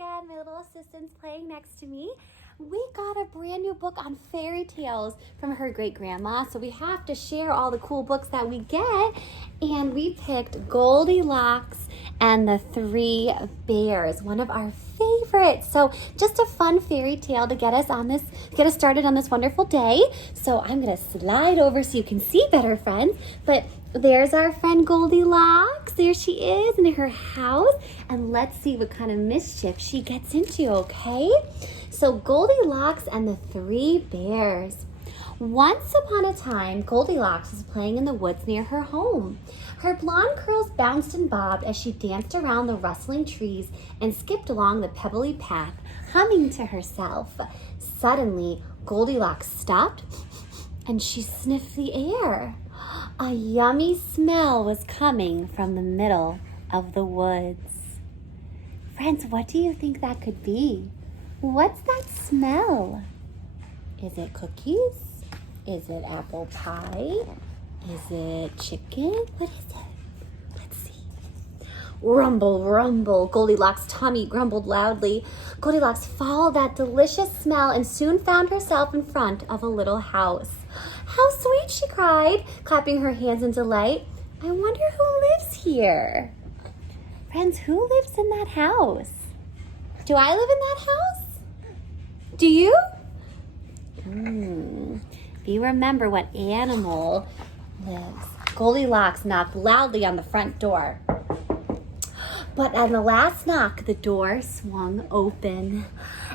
again. My little assistant's playing next to me. We got a brand new book on fairy tales from her great-grandma, so we have to share all the cool books that we get. And we picked Goldilocks and the Three Bears, one of our favorites. So just a fun fairy tale to get us started on this wonderful day. So I'm gonna slide over so you can see better, friends. But there's our friend Goldilocks. There she is in her house. And let's see what kind of mischief she gets into, okay? So Goldilocks and the Three Bears. Once upon a time, Goldilocks was playing in the woods near her home. Her blonde curls bounced and bobbed as she danced around the rustling trees and skipped along the pebbly path, humming to herself. Suddenly, Goldilocks stopped and she sniffed the air. A yummy smell was coming from the middle of the woods. Friends, what do you think that could be? What's that smell? Is it cookies? Is it apple pie? Is it chicken? What is it? Let's see. Rumble, rumble. Goldilocks' tummy grumbled loudly. Goldilocks followed that delicious smell and soon found herself in front of a little house. How sweet, she cried, clapping her hands in delight. I wonder who lives here. Friends, who lives in that house? Do I live in that house? Do you? If you remember what animal lives. Goldilocks knocked loudly on the front door. But on the last knock, the door swung open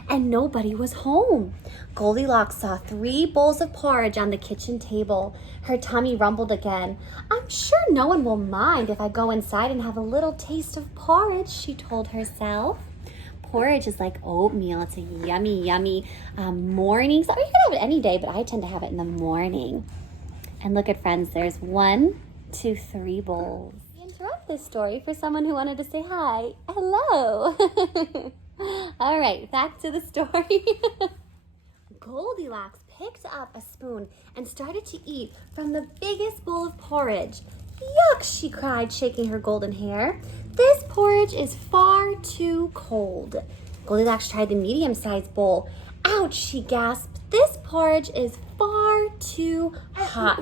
and nobody was home. Goldilocks saw 3 bowls of porridge on the kitchen table. Her tummy rumbled again. I'm sure no one will mind if I go inside and have a little taste of porridge, she told herself. Porridge is like oatmeal. It's a yummy, yummy morning. So you can have it any day, but I tend to have it in the morning. And look at friends, there's 1, 2, 3 bowls. We interrupt this story for someone who wanted to say hi. Hello. All right, back to the story. Goldilocks picked up a spoon and started to eat from the biggest bowl of porridge. Yuck, she cried, shaking her golden hair. This porridge is far too cold. Goldilocks tried the medium-sized bowl. Ouch, she gasped. This porridge is far too hot.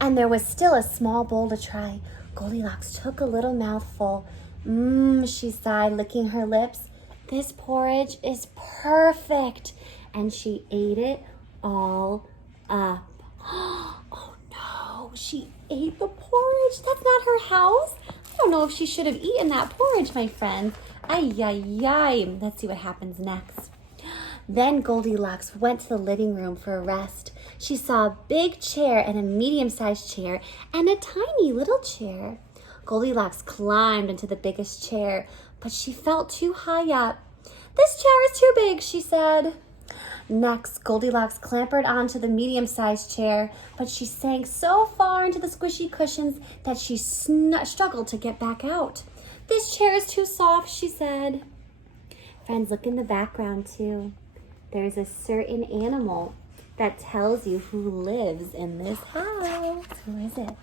And there was still a small bowl to try. Goldilocks took a little mouthful. She sighed, licking her lips. This porridge is perfect. And she ate it all up. Oh no, she ate the porridge. That's not her house. I don't know if she should have eaten that porridge, my friend. Ay, ay, ay. Let's see what happens next. Then Goldilocks went to the living room for a rest. She saw a big chair and a medium-sized chair and a tiny little chair. Goldilocks climbed into the biggest chair, but she felt too high up. This chair is too big, she said. Next, Goldilocks clambered onto the medium-sized chair, but she sank so far into the squishy cushions that she struggled to get back out. This chair is too soft, she said. Friends, look in the background too. There's a certain animal that tells you who lives in this house. Who is it?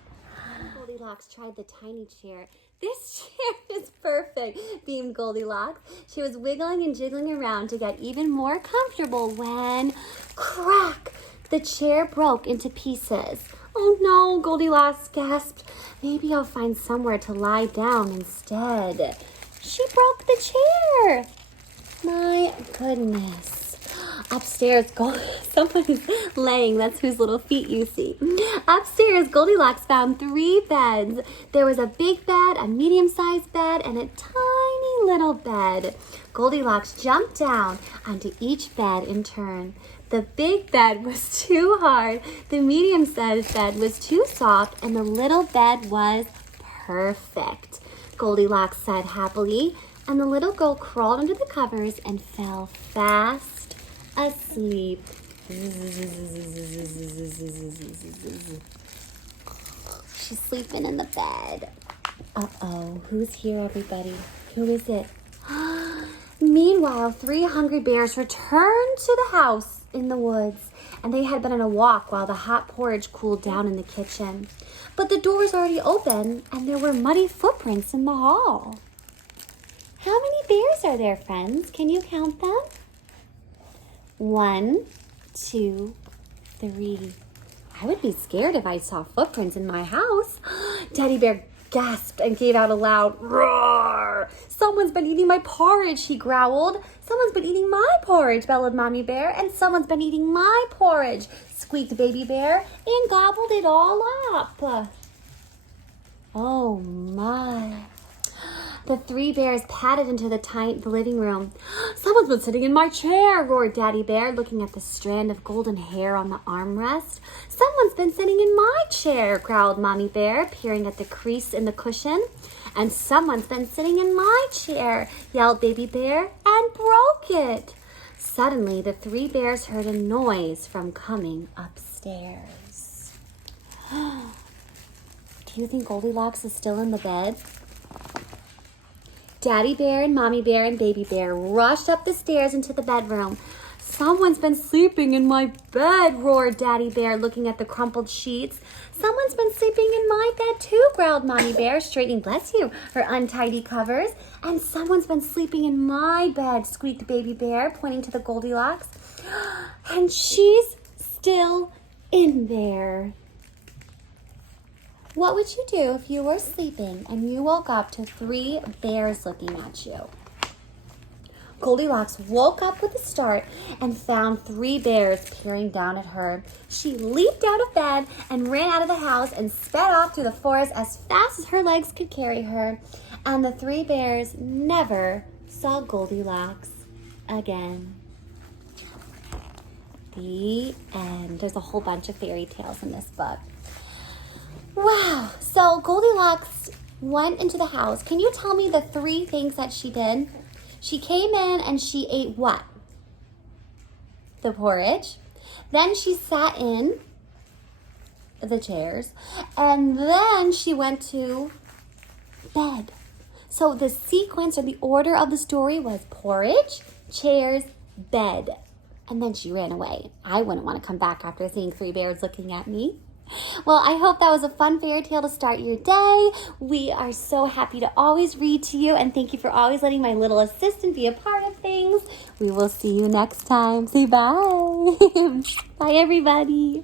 Goldilocks tried the tiny chair. This chair is perfect, beamed Goldilocks. She was wiggling and jiggling around to get even more comfortable when, crack, the chair broke into pieces. Oh no, Goldilocks gasped. Maybe I'll find somewhere to lie down instead. She broke the chair. My goodness. Upstairs, somebody's laying. That's whose little feet you see. Upstairs, Goldilocks found 3 beds. There was a big bed, a medium-sized bed, and a tiny little bed. Goldilocks jumped down onto each bed in turn. The big bed was too hard, the medium-sized bed was too soft, and the little bed was perfect, Goldilocks said happily, and the little girl crawled under the covers and fell fast asleep. She's sleeping in the bed. Uh-oh, who's here, everybody? Who is it? Meanwhile, 3 hungry bears returned to the house in the woods, and they had been on a walk while the hot porridge cooled down in the kitchen. But the door was already open, and there were muddy footprints in the hall. How many bears are there, friends? Can you count them? 1, 2, 3. I would be scared if I saw footprints in my house. Teddy Bear gasped and gave out a loud roar. Someone's been eating my porridge, he growled. Someone's been eating my porridge, bellowed Mommy Bear. And someone's been eating my porridge, squeaked Baby Bear, and gobbled it all up. Oh my. The 3 bears padded into the living room. Someone's been sitting in my chair, roared Daddy Bear, looking at the strand of golden hair on the armrest. Someone's been sitting in my chair, growled Mommy Bear, peering at the crease in the cushion. And someone's been sitting in my chair, yelled Baby Bear, and broke it. Suddenly, the 3 bears heard a noise from coming upstairs. Do you think Goldilocks is still in the bed? Daddy Bear and Mommy Bear and Baby Bear rushed up the stairs into the bedroom. Someone's been sleeping in my bed, roared Daddy Bear, looking at the crumpled sheets. Someone's been sleeping in my bed too, growled Mommy Bear, straightening, bless you, her untidy covers. And someone's been sleeping in my bed, squeaked Baby Bear, pointing to the Goldilocks. And she's still in there. What would you do if you were sleeping and you woke up to 3 bears looking at you? Goldilocks woke up with a start and found 3 bears peering down at her. She leaped out of bed and ran out of the house and sped off through the forest as fast as her legs could carry her. And the 3 bears never saw Goldilocks again. The end. There's a whole bunch of fairy tales in this book. Wow. So Goldilocks went into the house. Can you tell me the 3 things that she did? She came in and she ate what? The porridge. Then she sat in the chairs. And then she went to bed. So the sequence or the order of the story was porridge, chairs, bed. And then she ran away. I wouldn't want to come back after seeing 3 bears looking at me. Well, I hope that was a fun fairy tale to start your day. We are so happy to always read to you, and thank you for always letting my little assistant be a part of things. We will see you next time. Say bye. Bye, everybody.